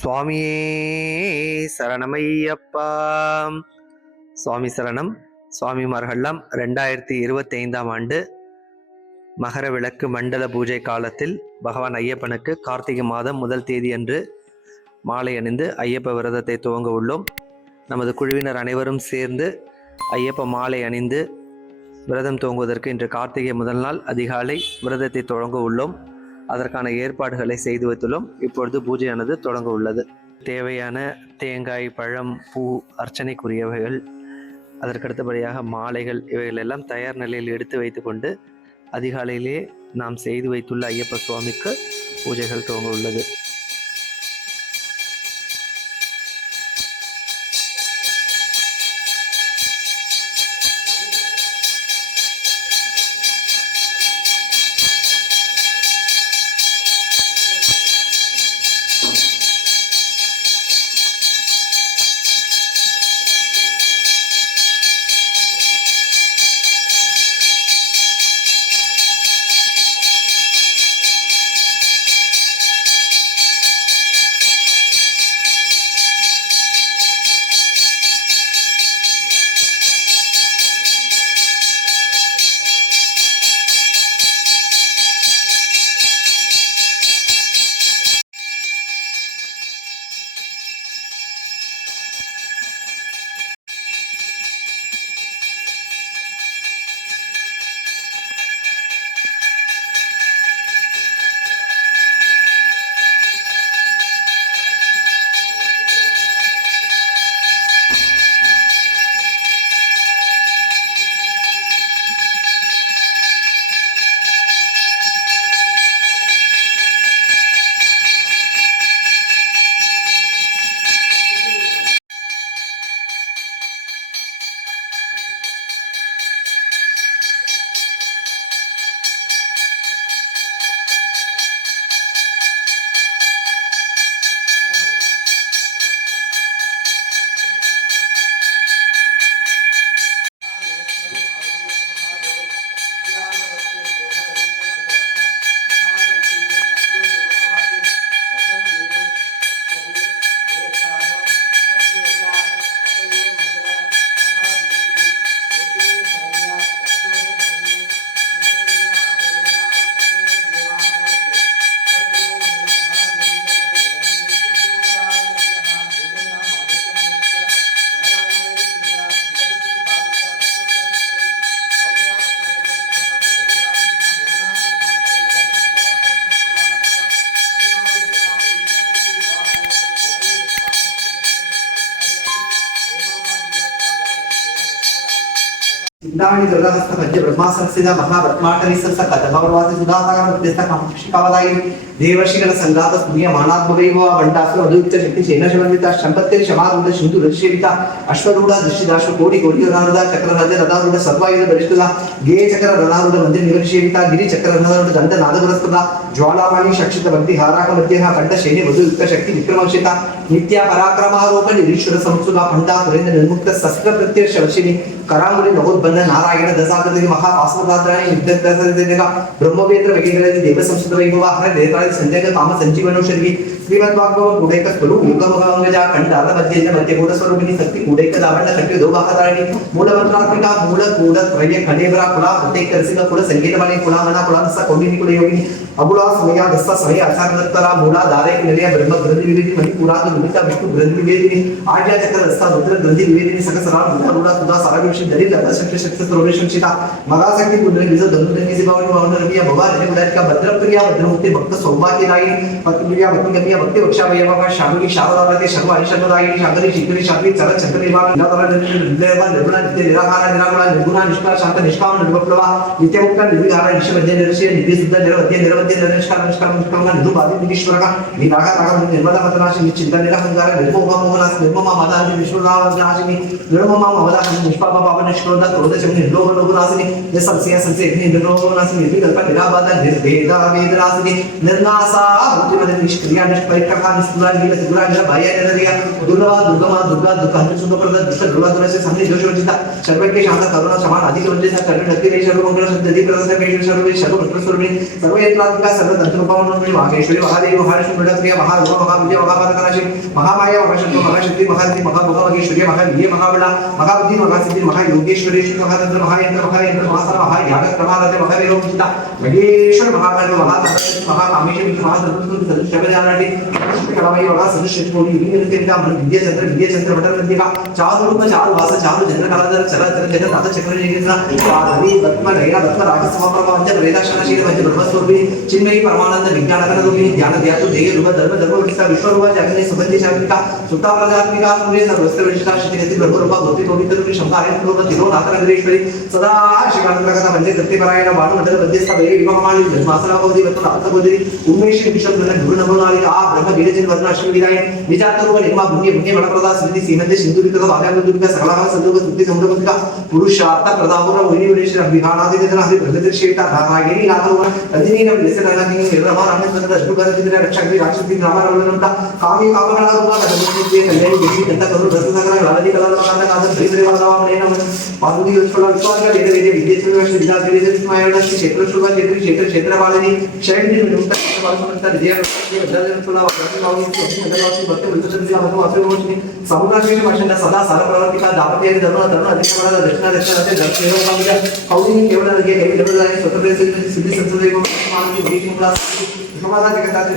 சுவாமியே சரணமையப்பா. சுவாமி சரணம். சுவாமிமார்கள்லாம் ரெண்டாயிரத்தி இருபத்தி ஐந்தாம் ஆண்டு மகர விளக்கு மண்டல பூஜை காலத்தில் பகவான் ஐயப்பனுக்கு கார்த்திகை மாதம் முதல் தேதி அன்று மாலை அணிந்து ஐயப்ப விரதத்தை துவங்க உள்ளோம். நமது குழுவினர் அனைவரும் சேர்ந்து ஐயப்ப மாலை அணிந்து விரதம் துவங்குவதற்கு இன்று கார்த்திகை முதல் நாள் அதிகாலை விரதத்தை தொடங்க உள்ளோம். அதற்கான ஏற்பாடுகளை செய்து வைத்துள்ளோம். இப்பொழுது பூஜையானது தொடங்க உள்ளது. தேவையான தேங்காய் பழம் பூ அர்ச்சனைக்குரியவைகள் அதற்கடுத்தபடியாக மாலைகள் இவைகள் எல்லாம் தயார் நிலையில் எடுத்து வைத்துக்கொண்டு அதிகாலையிலே நாம் செய்து வைத்துள்ள ஐயப்ப சுவாமிக்கு பூஜைகள் துவங்க உள்ளது. ఇంద్రాణి దుర్గహస్త మధ్య బ్రహ్మాసంస్థిత మహాబ్రహ్మాటనిసంస్థ కథమవరవాసి సుధాసాగర మధ్యస్థ కామక్షికావదాయి. దేవర్షిగణ సంఘాత పుణ్య మానాత్మవైవ బండాసు అదుక్త శక్తి శైనశమండిత శంపత్తి క్షమారుడ సింధు ఋషివిత అశ్వరూఢ దృష్టిదాశ్వ కోటి కోటి రథారుడ చక్ర రథ రథారుడ సర్వాయుధ బలిష్ఠుల గే చక్ర రథారుడ మందిర నివర్షేవిత గిరి చక్ర రథారుడ దండ నాదపురస్కృత జ్వాలామణి శక్షిత భక్తి హారాక మధ్య కంఠ శైని వధుయుక్త శక్తి విక్రమక్షిత ನಿತ್ಯ ಪರಾಕ್ರಮಾರೋಪ ನಿರೀಶ್ವರ ಸಂಸುಲ ಪಂಡಾಸುರೇಂದ್ರ ನಿರ್ಮುಕ್ತ ಸಸ್ಯ ಪ್ರತ್ಯರ್ಶ ವಶಿನಿ ಕರಾಮುರಿ ನವೋದ್ಬಂಧ ನಾರಾಯಣ ದಸಾಕೃತಿ ಮಹಾ ವಾಸವದಾತ್ರಾಣಿ ನಿಬ್ದಗ ಬ್ರಹ್ಮವೇಂದ್ರ ವೈಗಿಂದ್ರಾದಿ ದೇವ ಸಂಸ್ಕೃತ ವೈಭವ ಹರ ದೇವರಾದಿ ಸಂಜಯ ಕಾಮ ಸಂಜೀವನೌಷಧಿ ಶ್ರೀಮದ್ ಭಾಗವ ಗೂಡೇಕ ಸ್ವಲು ಮೂಕಮಗಂಗಜ ಖಂಡ ಅರ್ಧ ಮಧ್ಯದ ಮಧ್ಯಗೂಢ ಸ್ವರೂಪಿಣಿ ಶಕ್ತಿ ಗೂಡೇಕ ದಾವಣ್ಣ ಕಟ್ಟಿ ದೋಬಾಹತಾರಣಿ ಮೂಲ ಮಂತ್ರಾತ್ಮಿಕ ಮೂಲ ಕೂಡ ತ್ರಯ ಖಂಡೇವರ ಕುಲ ಪ್ರತ್ಯೇಕ ರಸಿಕ ಕುಲ ಸಂಗೀತವಾಣಿ ಕುಲ ಮನ ಕುಲ ರಸ ಕೌಂಡಿನಿ ಕುಲ ಯೋಗಿನಿ ಅಬುಳ ಸಮಯ ದಸ್ತ ಸಮಯ ಅಚಾರ ಮೂಲ ದಾರೇ ನಿಲಯ ಬ್ರಹ್ಮ ಗ್ರಂಥಿ ವಿರಿಧಿ ಮಣಿ ಪುರಾತ भूमिका बिल्कुल ग्रंथ विवेदिनी आठ या चक्र रस्ता रुद्र ग्रंथि विवेदिनी सकल सराल बुद्धा बुढ़ा तुदा सारा विषय दरिल लगा शक्ति शक्ति सर्वेश शक्तिता मगा शक्ति पुण्य विजय धनु धन किसी भाव भाव नर किया भवा रहने बुलाए का भद्र प्रिया भद्र होते भक्त सोमा की राई भक्त प्रिया भक्त कन्या भक्त वक्षा भैया का शाम की शारदा राते शर्व हरि शर्व राई शांतरी शीतरी शांति चरण चंद्र निवार लीला तरा निर्दय वा निर्मला निरहंकार निर्मोह मोहनास निर्ममा मदादि विश्वनाशिनी निर्ममा मदादि निष्पाप पावन निष्क्रोधा क्रोधच निर्लोभ लोभनाशिनी निसंशय संशय अग्नि निर्मोहनाशिनी विकल्प निराबाध निर्भेदा वेदनाशिनी निर्नासा बुद्धिमति निष्क्रिया निष्परिकखा निस्तुला नील सुगुला नील भय निररिया दुर्गा दुर्गमा दुर्गा दुर्गा हरि सुदप्रद दुष्ट दुर्गा दुर्गा संधि जोश वर्जिता सर्वज्ञ शांत करुणा समान अधिक वर्जिता कर्ण शक्ति रे सर्व मंगल शक्ति दी प्रसन्न मे सर्व सर्व मंगल स्वरूपिणी सर्व यत्रात्मिका सर्व तंत्र रूपा वागेश्वरी महादेवी, महालक्ष्मी मृडप्रिया महारूपा महाविजय महापादकनाशी మహామాయ మహాశక్తి మహాశక్తి మహాశక్తి మహాభోగమహేశ్వర్య మహానీయ మహాబల మహాబుద్ధి మహాసిద్ధి మహాయోగేశ్వరేశ్వర మహాతంత్ర మహాయంత్ర మహాయంత్ర మహాసర మహాయాగ ప్రమాదతే మహావిరోచిత మహేశ్వర మహాకాళ మహాసరస్వతి మహాకామేశ్వరి మహాసరస్వతి సదృశ్యమజానాటి కళమయ మహా సదృశ్యోని వినియత మన విద్యాచంద్ర విద్యాచంద్ర వటరంతిక చారురూప చారు వాస చారు జన కళాధర చల చల జన రథ చక్ర చిన్మయి పరమానంద విజ్ఞానకరూపి ధ్యాన ధ్యాతు ధర్మ ధర్మ విశ్వ सतीशांबिका सुप्ताप्रजात्मिका सूर्य सर्वस्त्रविशिष्टा शिथिगती भरपूरपा भक्ती पवित्र तुम्ही क्षमता आहे पूर्ण तिरो नाथनगरेश्वरी सदा शिकानंदकथा म्हणजे सत्यपरायण भानुमंडल मध्यस्थ वैरी विभागमाणी जन्मासना भवती वत्तु नाथभोजरी उन्मेष विषम धन गुरु नभोनालिका आ ब्रह्म वीरजन वर्णाश्रम विदाय निजातरूप निर्मा भुन्य भुन्य वनप्रदा स्मृति, सीमंत सिंधुरिकृत भाग्यानुदुरिका सकलाः संदोग स्मृति संभ्रमतिका पुरुषार्थ, प्रदापुर मुनि मुनीश्वर अभिघानादि जनादि भ्रगतिर्षेता नारायणी, नाथरूप रजनीनम निसरणादि निर्मा रामेन्द्र अष्टुगरति रक्षाग्नि राक्षसी नामारवलनता कामी, काम సదా సరప్రవర్తిక దాపత్య ధర్మ ధర్మ అధిక దక్షిణ దక్షిణ దక్షిణ కౌలిని కేవలం కేవలం స్వతంత్ర సిద్ధి సంసదీయ समाजाचे कथाचे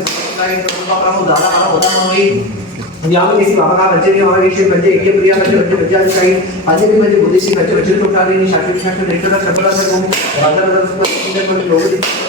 यावं किसी बाबा का बच्चे भी हमारे विषय बच्चे एक प्रिया बच्चे बच्चे बच्चे आज चाहिए आज भी बच्चे बुद्धि बच्चे बच्चे तो उठा लेनी शास्त्री शास्त्र रिश्तेदार सबला सर को बदल बदल लोग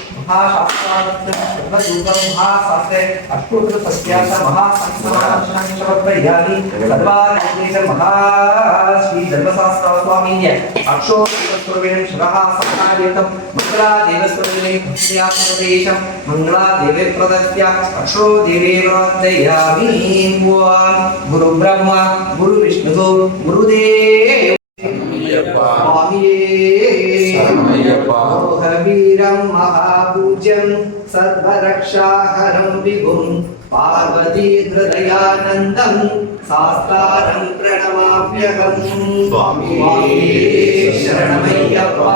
काही छोकरा श्रेष्ठ श्रेष्ठ स्वाचनाच्या पिता शोभना सिद्धमानसा विद्युता नंबर संतुष्टा पूर्वजा सुरा विदा समुद्रा महाराजा पृथ्वी ज्ञान विद्या ज्ञान गम्या ज्ञान ने दोन्ही दोन्ही कंटे कोणामध्ये आवाड दोघं येतात समान विनंती करणार श्री डॉक्टर आलेले शिवच प्रतिनिधी शिवची भाषा शिकली सुंदरता विवंशी वेळा नामनाम टाला श्रावण जगु विधी उस्मानगरी महाशास्त्रार्थ सर्वदूतं महाशास्त्रे अष्टोत्तर सत्याचा महासंस्मरणाक्षरांशवद्वयानि सर्वादेश महाश्री धर्मशास्त्र स्वामीन्य अक्षोत्तरस्वरूपेण शिवः सत्तादेवतं मंगला देवस्वरूपिणे भक्त्यात्मदेशं मंगला देवे प्रदत्य अक्षो देवे प्रदयामि गुरु ब्रह्मा गुरु विष्णु गुरुदेव मोहवीरं महापूज्यं सर्वरक्षाहरं विभुं पार्वती हृदयानन्दं सास्तारं प्रणमाम्यहम् स्वामी शरणमय्यप्पा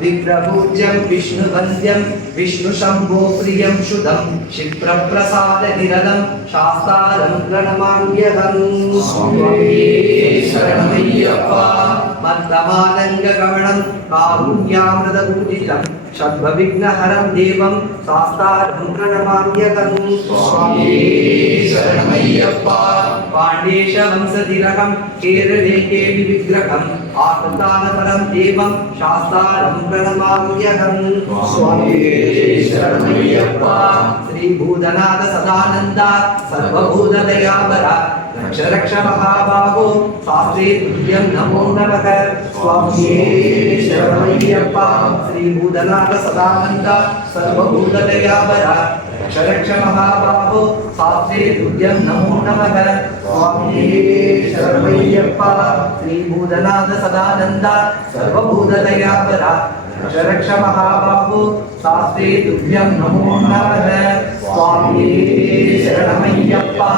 विप्रपूज्यं विष्णुवन्द्यं विष्णुशम्भो प्रियं शुद्धं क्षिप्रप्रसादनिरदं शास्तारं प्रणमाम्यहम् மந்தமானங்ககமணம் காருண்யாமிரத பூஜிதம் சத்வவிக்னஹரம் தேவம் சாஸ்தாரம் பிரணமாமியகம் சுவாமி சரணமையப்பா பாண்டேஷ வம்சதிரகம் கேரளே கேவி விக்கிரகம் ஆசந்தானபரம் தேவம் சாஸ்தாரம் பிரணமாமியகம் சுவாமி சரணமையப்பா ஸ்ரீ சதானந்தா சர்வபூததயாபரா అక్షరక్ష మహాబాహు శాస్త్రీ నృత్యం నమో నమః. స్వామ్యే శరణయ్యప్ప శ్రీ భూతనాథ సదానంద సర్వభూతదయావర అక్షరక్ష మహాబాహు శాస్త్రీ నృత్యం నమో నమః. స్వామ్యే శరణయ్యప్ప శ్రీ భూతనాథ సదానంద సర్వభూతదయావర అక్షరక్ష మహాబాహు శాస్త్రీ నృత్యం నమో నమః. சுவாமியே சரணமையப்பா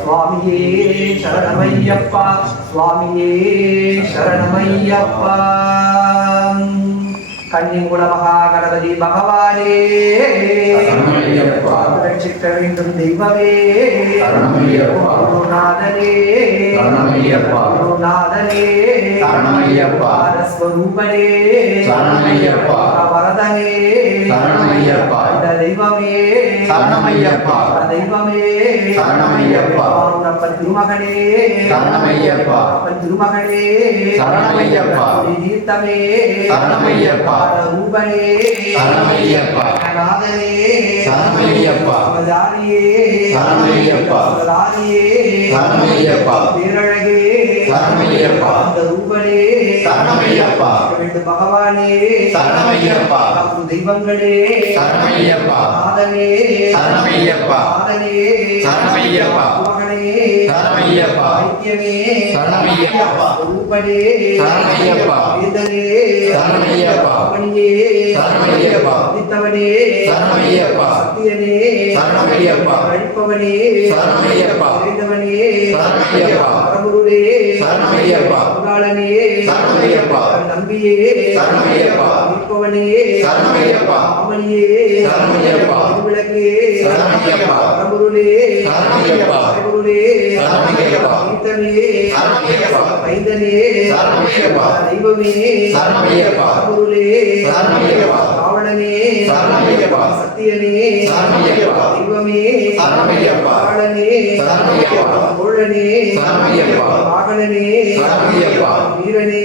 சுவாமியே சரணமையப்பா சுவாமியே சரணமையப்பா. கன்னிங்குல மகாகணபதி பகவானே ரட்சிக்க வேண்டும் தெய்வமே குருநாதனே குருநாதனே ஸ்வரூபனே வரதனே சரணமையப்பா. தெய்வமே சரணமையப்பா. அப்பன் திருமகனே சரணமையப்பா. அப்பன் திருமகனே சரணமையப்பா. தீர்த்தமே சரணமையப்பா. ரூபனே சரணமையப்பா. நாதனே சரணமையப்பா. சரணமையப்பா. அவதாரியே சரணமையப்பா. பேரழகே சரணமையப்பா. சரணமையப்பா. ரெண்டு பகவானே சரணமையப்பா. அப்பன் தெய்வங்களே சரணமையப்பா. நாதனே சரணமையப்பா. நாதனே சரணமையப்பா. மகனே சரணமையப்பா. ஐக்கியமே சரணமையப்பா. ரூபனே சரணமையப்பா. வேதனே சரணமையப்பா. அவனியே சரணமையப்பா. நித்தவனே சரணமையப்பா. சத்தியனே சரணமையப்பா. அழிப்பவனே சரணமையப்பா. வேதவனே சரணமையப்பா. பரகுருவே சரணமையப்பா. பங்காளனே சரணமையப்பா. நம்பியே சரணமையப்பா. நிற்பவனே சரணமையப்பா. ஆமணியே சரணமையப்பா. விளக்கே சரணமையப்பா. பரகுருவே சரணமையப்பா. பரகுருவே சரணமையப்பா. கீர்த்தனே சரணமையப்பா. மைந்தனே சரணமையப்பா. தெய்வமே சரணமையப்பா. பரகுருவே சரணமையப்பா. ராவணனே சரணமையப்பா. சத்தியனே சரணமையப்பா. தெய்வமே சரணமையப்பா. காளனே சரணமையப்பா. கோழனே சரணமையப்பா. வாகனனே சரணமையப்பா.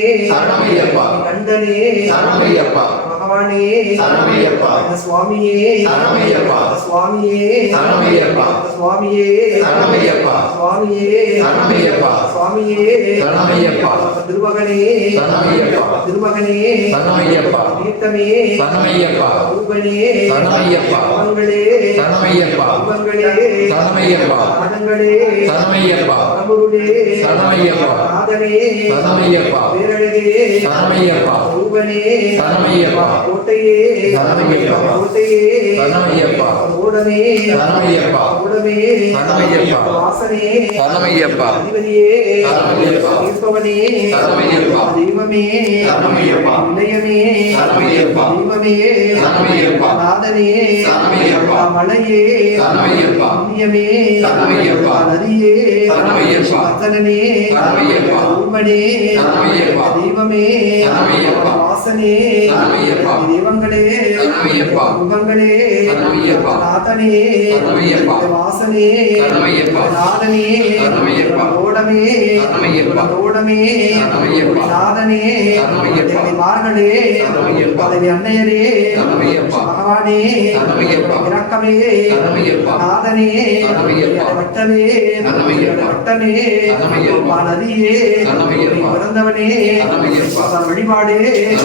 சரணமையப்பா. கண்டனே சரணமையப்பா. பகவானே சரணமையப்பா. சுவாமியே சரணமையப்பா. சுவாமியே சரணமையப்பா. சுவாமியே சரணமையப்பா. சுவாமியே சரணமையப்பா. சுவாமியே சரணமையப்பா. திருமகனே சரணமையப்பா. திருமகனே சரணமையப்பா. தீர்த்தமே சரணமையப்பா. ரூபனே சரணமையப்பா. மங்களே சரணமையப்பா. இவங்களே சரணமையப்பா. நாதங்களே சரணமையப்பா. பரம்பொருளே சரணமையப்பா. நாதனே சரணமையப்பா. பேரழகே சரணமையப்பா. ரூபனே சரணமையப்பா. கோட்டையே சரணமையப்பா. கோட்டையே சரணமையப்பா. ஓடமே சரணமையப்பா. ஓடமே சரணமையப்பா. வாசனே சரணமையப்பா. அதிபதியே சரணமையப்பா. தீர்ப்பவனே சரணமையப்பா. தெய்வமே. இளையமே. தெய்வமே. நாதனே. மலையே. புண்ணியமே. நதியே சரணமையப்பா. தெய்வமே. வாசனே. தெய்வங்களே. முகங்களே. நாதனே. வாசனே. நாதனே. ஓடமே. ஓடமே. நாதனே. மார்களே. பதவி அன்னையரே. பகவானே. இரக்கமே. நாதனே. வட்டமே. வட்டமே. நதியே. பிறந்தவனே. வழிபாடு.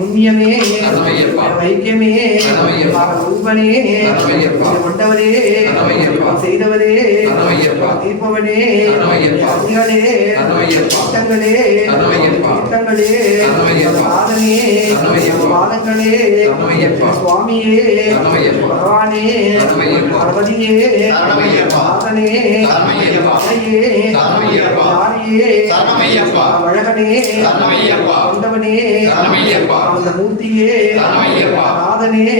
புண்ணியமே. வைக்கியமே. ரூபனே சரணமையப்பா. செய்தவரே திட்டங்களே சரணமையப்பா. திட்டங்களே சரணமையப்பா. சாதனே. பாதங்களே. சுவாமியே. பகவானே. பார்வதியே சரணமையப்பா. அழகனே சரணமையப்பா. கொண்டவனே. அந்த மூர்த்தியே. நாதனே.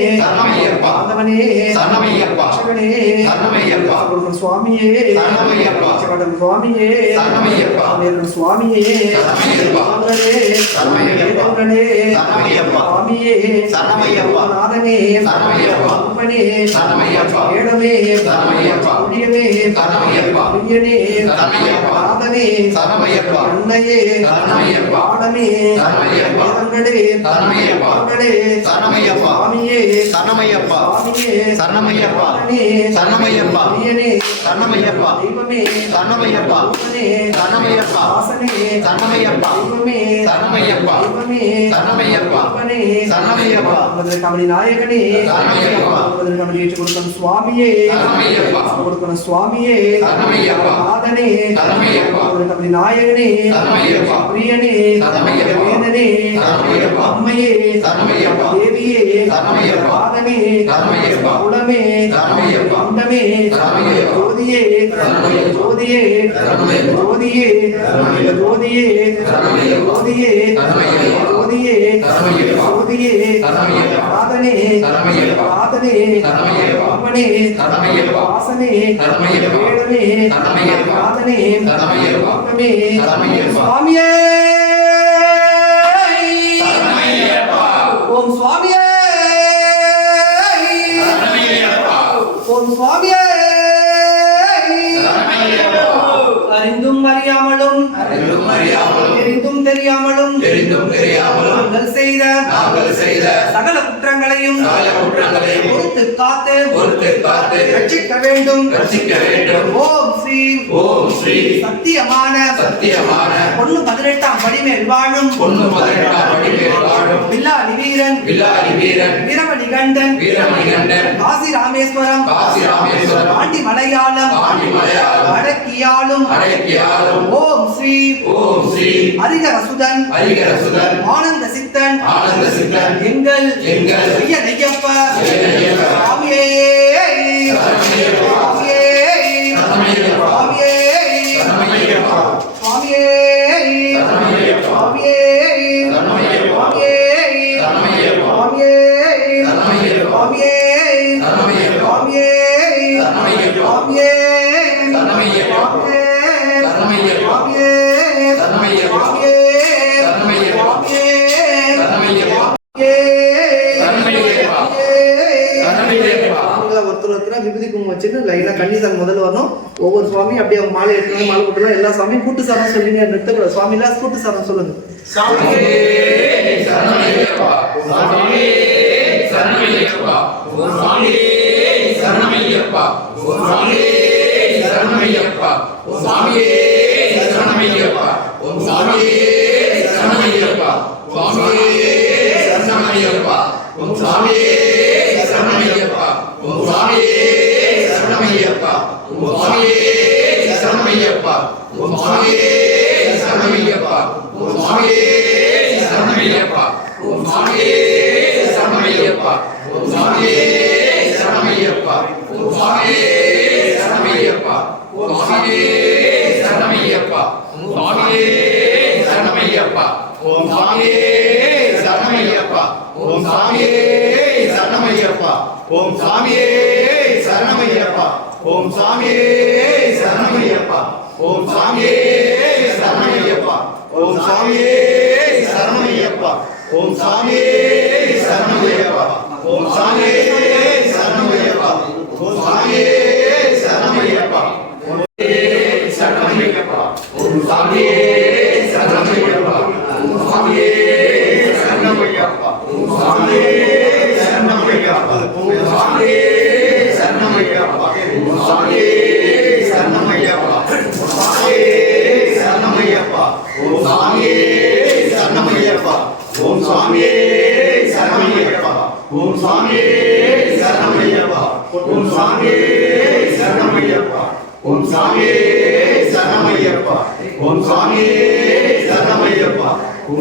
கொடுக்கும் சுவாமியே ரட்சகன் சுவாமியே. மேலும் சுவாமியே. சரணமையப்பா. சுவாமியே. நாதனே. வேடமே சரணமையப்பா. புண்ணியமே சரணமையப்பா. நாதனே. அன்னையே. பாடமே வேதங்களே சரணமையப்பா. சரணமையப்பா. சுவாமியே சரணமையப்பா. சரணமையப்பா. சரணமையப்பா. சரணமையப்பா. சரணமையப்பா. சரணமையப்பா. சரணமையப்பா. சரணமையப்பா. சரணமையப்பா. சரணமையப்பா. கமலி நாயகனே சரணமையப்பா. கமலி ஏற்று கொடுக்கணும் சுவாமியே சரணமையப்பா. கொடுக்கணும் சுவாமியே சரணமையப்பா. நாதனே சரணமையப்பா. முதல் கமலி நாயகனே சரணமையப்பா. பிரியனே சரணமையப்பா. வேதனே சரணமையப்பா. அம்மையே சரணமையப்பா. தேவியே சரணமையப்பா. நாதனே சரணமையப்பா. குலமே சரணமையப்பா. அண்டமே சரணமையப்பா. ஜோதியே. வாசனே. வேடமே சரணமையப்பா. சுவாமியே சுவாமி செய்த நாங்கள் செய்த சகல குற்றங்களையும் சகல குற்றங்களையும் பொறுத்து காத்து பொறுத்து காத்து ரட்சிக்க வேண்டும். ரட்சிக்க வேண்டும். ஓம் ஸ்ரீ ஓம் ஸ்ரீ சத்தியமான சத்தியமான பொண்ணு பதினெட்டாம் படிமேல் வாழும். பொண்ணு பதினெட்டாம் படிமேல் வாழும். வில்லாளி வீரன். வில்லாரி வீரன். வீரமணி கண்டன். வீரமணிகண்டன் காசி ராமேஸ்வரம். காசி ராமேஸ்வரம். பாண்டி மலையாளம். பாண்டி மலையாளம். அடக்கியாலும் அடக்கியாரும் ஓம் ஸ்ரீ ஓம் ஸ்ரீ ஹரிகரசுதன் ஹரிகரசுதன் ஆனந்த சித்தன். எங்கள் எங்கள் ஐயனையப்பா அவங்க ஒருத்தர் விபூதி குங்குமம் வச்சுன்னு லைனா கன்னிசாமி முதல்ல வரணும். ஒவ்வொரு சுவாமி அப்படியே அவங்க மாலை எடுத்து மாலை போட்டுலாம் எல்லா சாமியும் கூட்டு சாரம் சொல்லிங்க நிறுத்தக்கூடாது. சுவாமி எல்லாம் கூட்டு சாரம் சொல்லுங்க. சுவாமியே சரணமையப்பா. சுவாமியே சரணமையப்பா. ஓம் சுவாமியே சரணமையப்பா. ஓம் சுவாமியே சரணமையப்பா. ஓம் சுவாமியே சரணமையப்பா. ஓம் சுவாமியே சரணமையப்பா.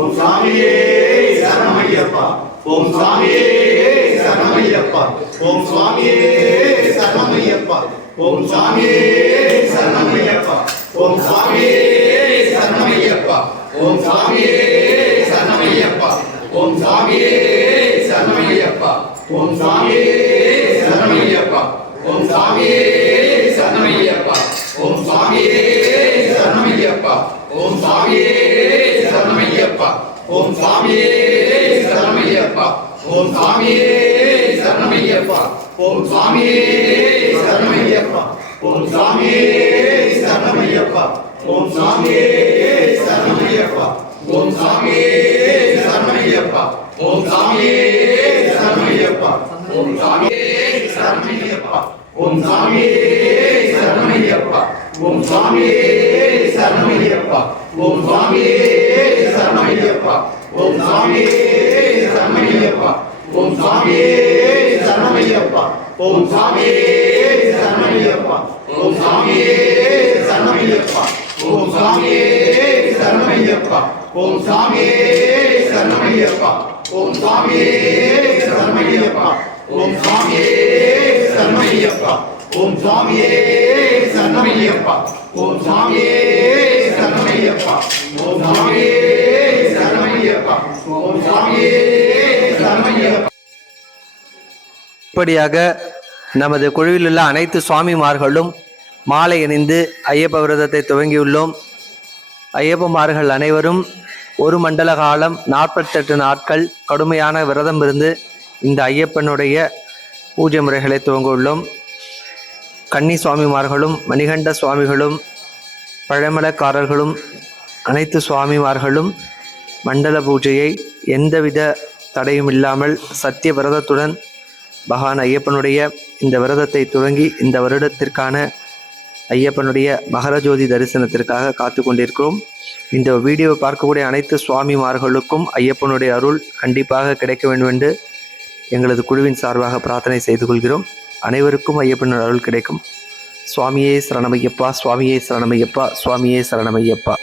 ஓம் சாமியே சரணமையப்பா ஓம் சாமியே சரணமையப்பா ஓம் சுவாமியே சரணமையப்பா ஓம் சாமியே சரணமையப்பா ஓம் சாமியே சரணமையப்பா ஓம் சாமியே சரணமையப்பா ஓம் சாமியே சரணமையப்பா ஓம் சாமியே சரணமையப்பா ஓம் சாமியே சரணமையப்பா ஓம் சாமியே சரணமையப்பா ஓம் சாமியே ஓம் சாமியே சரணமையப்பா. ஓம் சாமியே சரணமையப்பா. ஓம் சாமியே சரணமையப்பா. ஓம் சாமியே சரணமையப்பா. ஓம் சாமியே ஓம் சுவாமியே சரணமையப்பா ஓம் சுவாமியே சரணமையப்பா ஓம் சுவாமியே சரணமையப்பா ஓம் சுவாமியே சரணமையப்பா ஓம் சுவாமியே சரணமையப்பா ஓம் சாமியே சரணமையப்பா இப்படியாக நமது குழுவில் உள்ள அனைத்து சுவாமிமார்களும் மாலை அணிந்து ஐயப்ப விரதத்தை துவங்கியுள்ளோம். ஐயப்பமார்கள் அனைவரும் ஒரு மண்டல காலம் நாற்பத்தெட்டு நாட்கள் கடுமையான விரதம் இருந்து இந்த ஐயப்பனுடைய பூஜை முறைகளை துவங்க உள்ளோம். கன்னி சுவாமிமார்களும் மணிகண்ட சுவாமிகளும் பழமலக்காரர்களும் அனைத்து சுவாமிமார்களும் மண்டல பூஜையை எந்தவித தடையும் இல்லாமல் சத்திய விரதத்துடன் பகவான் ஐயப்பனுடைய இந்த விரதத்தை துவங்கி இந்த வருடத்திற்கான ஐயப்பனுடைய மகரஜோதி தரிசனத்திற்காக காத்து கொண்டிருக்கிறோம். இந்த வீடியோவை பார்க்கக்கூடிய அனைத்து சுவாமிமார்களுக்கும் ஐயப்பனுடைய அருள் கண்டிப்பாக கிடைக்க வேண்டும் என்று எங்களது குழுவின் சார்பாக பிரார்த்தனை செய்து கொள்கிறோம். அனைவருக்கும் ஐயப்பன் அருள் கிடைக்கும். சுவாமியே சரணமையப்பா சுவாமியே சரணமையப்பா சுவாமியே சரணமையப்பா.